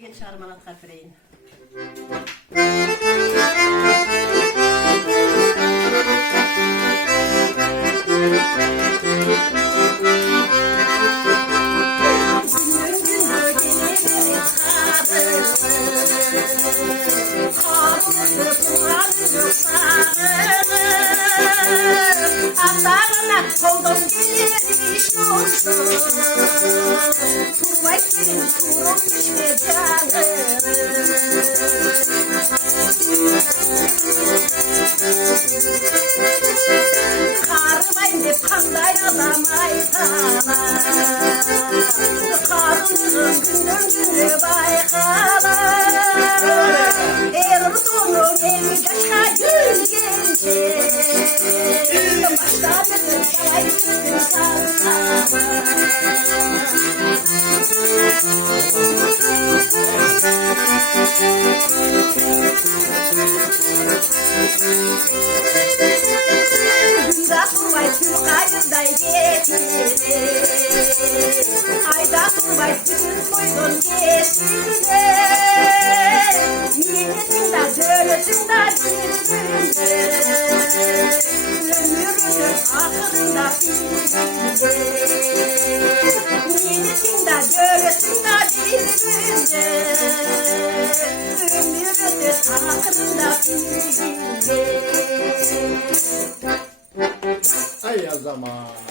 Geç armanat kafireyin. Atlarına koldum gelir iş olsun. Turmak gelin turmuş geceler. Karmayın hep kandaylamayı sana. Karnının günden güne baykala. Erdoğan'ın evi yaşa gül gençe. Başladı çayını sallama. Turbayt kayırday getirir. Ayda turbayt bütün koydun getirir. Niyetin de dövletin de birbirinde. Ömrünün ahırında birbirinde. Niyetin de dövletin de birbirinde. Ömrünün ahırında birbirinde. Ay o zaman.